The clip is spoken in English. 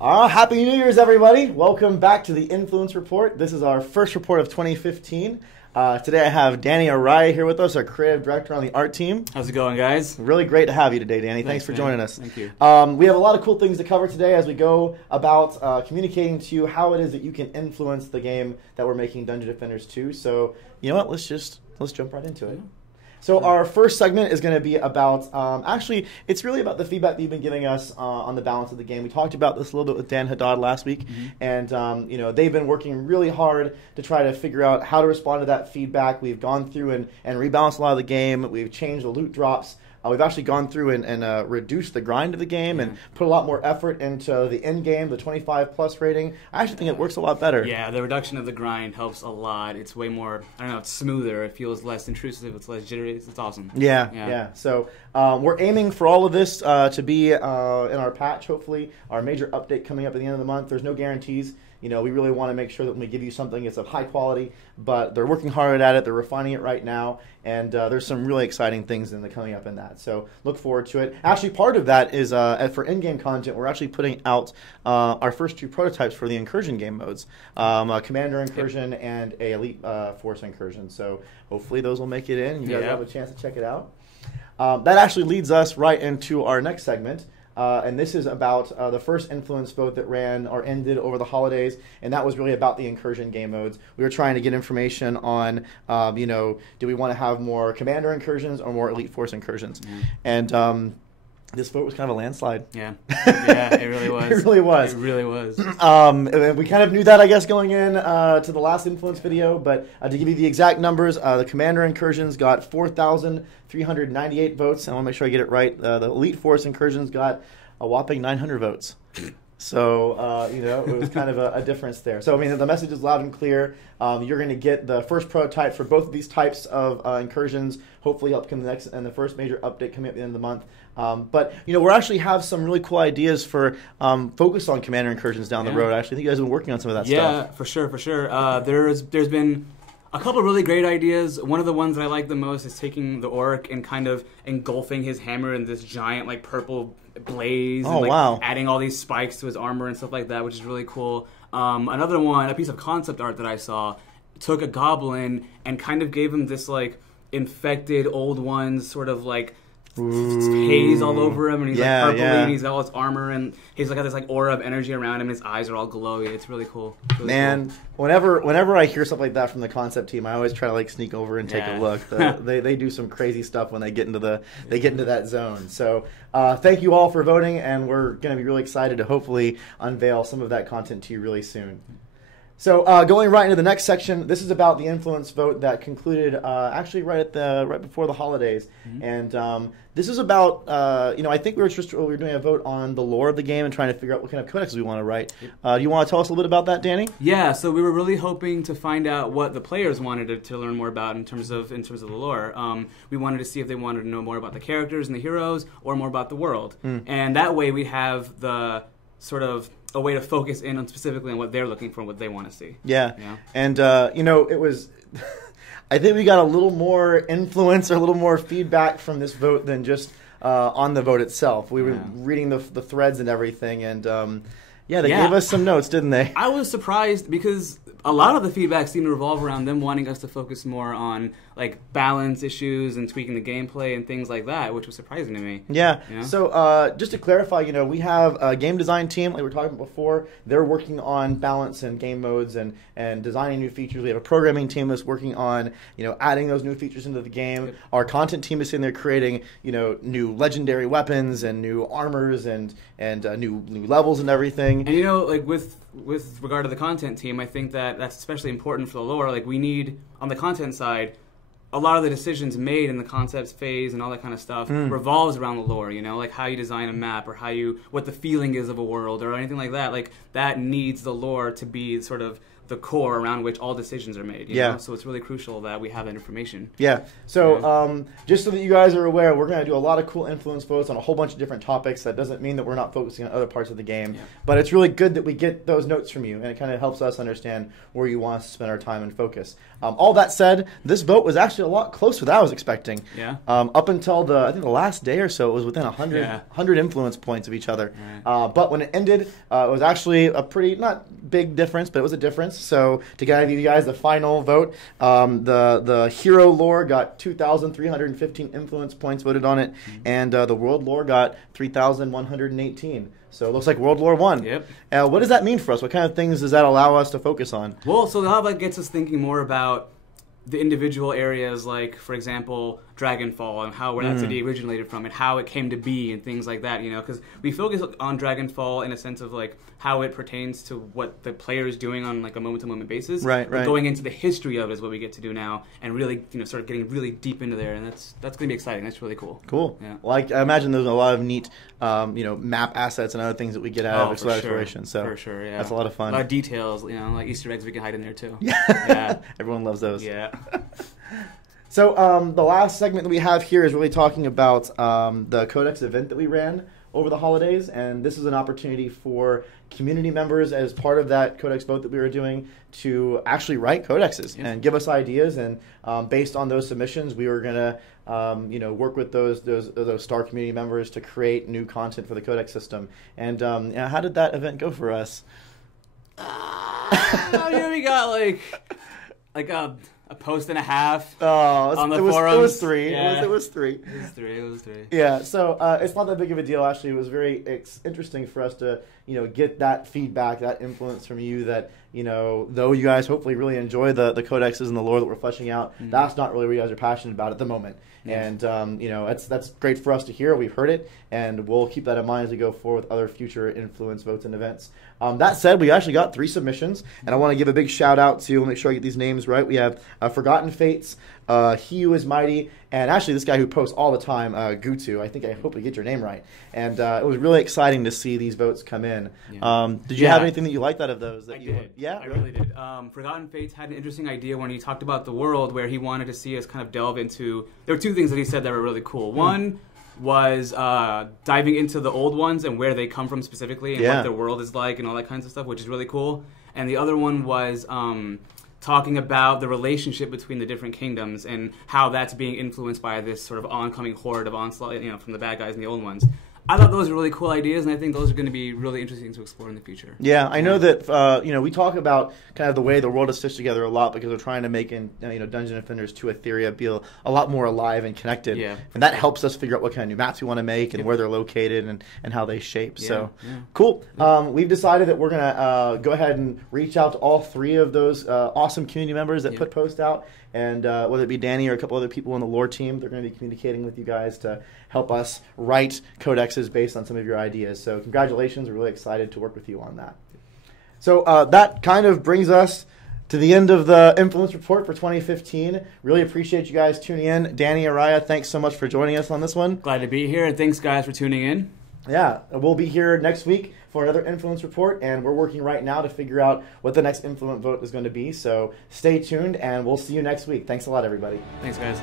Happy New Year's, everybody. Welcome back to the Influence Report. This is our first report of 2015. Today I have Danny Araya here with us, our creative director on the art team. How's it going, guys? Really great to have you today, Danny. Thanks for joining us. Thank you. We have a lot of cool things to cover today as we go about communicating to you how it is that you can influence the game that we're making, Dungeon Defenders 2. So, you know what? Let's jump right into it. So our first segment is going to be about, actually, it's really about the feedback that you've been giving us on the balance of the game. We talked about this a little bit with Dan Haddad last week, and they've been working really hard to try to figure out how to respond to that feedback. We've gone through and rebalanced a lot of the game. We've changed the loot drops. We've actually gone through and reduced the grind of the game and put a lot more effort into the end game, the 25+ rating. I actually think it works a lot better. Yeah, the reduction of the grind helps a lot. It's way more, it's smoother. It feels less intrusive. It's less jittery. It's awesome. Yeah. So we're aiming for all of this to be in our patch, hopefully, our major update coming up at the end of the month. There's no guarantees. We really want to make sure that when we give you something, it's of high quality, but they're working hard at it. They're refining it right now, and there's some really exciting things coming up in that. So look forward to it. Actually, part of that is for in-game content, we're actually putting out our first 2 prototypes for the Incursion game modes, Commander Incursion and a Elite Force Incursion. So hopefully those will make it in. You guys have a chance to check it out. That actually leads us right into our next segment. And this is about the first influence vote that ran or ended over the holidays, and that was really about the Incursion game modes. We were trying to get information on, do we want to have more Commander Incursions or more Elite Force Incursions? And this vote was kind of a landslide. Yeah, it really was. It really was. It really was. We kind of knew that, I guess, going in to the last influence video, but to give you the exact numbers, the Commander Incursions got 4,398 votes. I want to make sure I get it right. The Elite Force Incursions got a whopping 900 votes. So, it was kind of a difference there. So, the message is loud and clear. You're going to get the first prototype for both of these types of incursions, hopefully up in the first major update coming up at the end of the month. But, we actually have some really cool ideas for focus on Commander Incursions down the road. I actually think you guys have been working on some of that stuff. Yeah, for sure. There's been a couple of really great ideas. One of the ones that I like the most is taking the orc and kind of engulfing his hammer in this giant, purple blaze. Oh, and, wow. Adding all these spikes to his armor and stuff like that, which is really cool. Another one, a piece of concept art that I saw, took a goblin and kind of gave him this, infected old ones sort of, haze all over him, and he's purpley, and he's got all his armor, and he's got this aura of energy around him, and his eyes are all glowy. It's really cool. Man, cool. Whenever I hear something like that from the concept team, I always try to sneak over and take a look. They do some crazy stuff when they get into that zone. So thank you all for voting, and we're going to be really excited to hopefully unveil some of that content to you really soon. So going right into the next section, this is about the influence vote that concluded actually right before the holidays, and this is about I think we were doing a vote on the lore of the game and trying to figure out what kind of codexes we want to write. Do you want to tell us a little bit about that, Danny? Yeah, so we were really hoping to find out what the players wanted to learn more about in terms of the lore. We wanted to see if they wanted to know more about the characters and the heroes or more about the world, and that way we have the sort of a way to focus in on specifically on what they're looking for and what they want to see. Yeah. And, it was... I think we got a little more influence or a little more feedback from this vote than just on the vote itself. We were reading the threads and everything, and, they gave us some notes, didn't they? I was surprised because a lot of the feedback seemed to revolve around them wanting us to focus more on balance issues and tweaking the gameplay and things like that, which was surprising to me. Yeah. So just to clarify, we have a game design team, like we were talking about before. They're working on balance and game modes and designing new features. We have a programming team that's working on adding those new features into the game. Yep. Our content team is sitting there creating new legendary weapons and new armors and new levels and everything. And with regard to the content team, I think that's especially important for the lore. We need, on the content side, a lot of the decisions made in the concepts phase and all that kind of stuff revolves around the lore, how you design a map or what the feeling is of a world or anything like that. That needs the lore to be sort of the core around which all decisions are made. You Yeah. know? So it's really crucial that we have that information. Yeah. So just so that you guys are aware, we're going to do a lot of cool influence votes on a whole bunch of different topics. That doesn't mean that we're not focusing on other parts of the game. Yeah. But it's really good that we get those notes from you, and it kind of helps us understand where you want us to spend our time and focus. All that said, this vote was actually a lot closer than I was expecting. Yeah. Up until I think the last day or so, it was within 100 influence points of each other. Right. But when it ended, it was actually a pretty, not big difference, but it was a difference. So to give you guys the final vote, the hero lore got 2,315 influence points voted on it, and the world lore got 3,118. So it looks like World War I. Yep. What does that mean for us? What kind of things does that allow us to focus on? Well, so that gets us thinking more about the individual areas, like, for example, Dragonfall, and where that city originated from, and how it came to be, and things like that, you know, because we focus on Dragonfall in a sense of, like, how it pertains to what the player is doing on, like, a moment-to-moment basis. Right. Going into the history of it is what we get to do now, and really, you know, start getting really deep into there, and that's going to be exciting. That's really cool. Cool. Yeah. Well, I imagine there's a lot of neat, map assets and other things that we get out of exploration. So for sure, yeah. That's a lot of fun. A lot of details, you know, like Easter eggs we can hide in there, too. Yeah. Everyone loves those. Yeah. So the last segment that we have here is really talking about the Codex event that we ran over the holidays, and this is an opportunity for community members, as part of that Codex vote that we were doing, to actually write codexes and give us ideas. And based on those submissions, we were going to work with those star community members to create new content for the Codex system. And how did that event go for us? We got like a post and a half on the forums. It was three. Yeah. It was three. It was three. Yeah, so it's not that big of a deal. Actually, it was very interesting for us to get that feedback, that influence from you. That though you guys hopefully really enjoy the codexes and the lore that we're fleshing out, that's not really what you guys are passionate about at the moment. And that's great for us to hear. We've heard it, and we'll keep that in mind as we go forward with other future influence votes and events. That said, we actually got 3 submissions, and I want to give a big shout out to, make sure I get these names right. We have Forgotten Fates, He Who Is Mighty, and actually this guy who posts all the time, Gutu. I hope I get your name right. And it was really exciting to see these votes come in. Yeah. Did you have anything that you liked out of those? I did. Yeah? I really did. Forgotten Fates had an interesting idea when he talked about the world, where he wanted to see us kind of delve into... There were 2 things that he said that were really cool. One was diving into the old ones and where they come from specifically, and what their world is like, and all that kinds of stuff, which is really cool. And the other one was talking about the relationship between the different kingdoms and how that's being influenced by this sort of oncoming horde of onslaught, from the bad guys and the old ones. I thought those were really cool ideas, and I think those are going to be really interesting to explore in the future. Yeah, I know that we talk about kind of the way the world is stitched together a lot, because we're trying to make Dungeon Defenders 2 Etheria be a lot more alive and connected. Yeah. And that helps us figure out what kind of new maps we want to make and where they're located and how they shape. So cool. We've decided that we're going to go ahead and reach out to all 3 of those awesome community members that put posts out. And whether it be Danny or a couple other people on the lore team, they're going to be communicating with you guys to help us write codexes based on some of your ideas. So congratulations. We're really excited to work with you on that. So that kind of brings us to the end of the Influence Report for 2015. Really appreciate you guys tuning in. Danny, Araya, thanks so much for joining us on this one. Glad to be here, and thanks, guys, for tuning in. Yeah, we'll be here next week for another Influence Report, and we're working right now to figure out what the next Influence vote is going to be. So stay tuned, and we'll see you next week. Thanks a lot, everybody. Thanks, guys.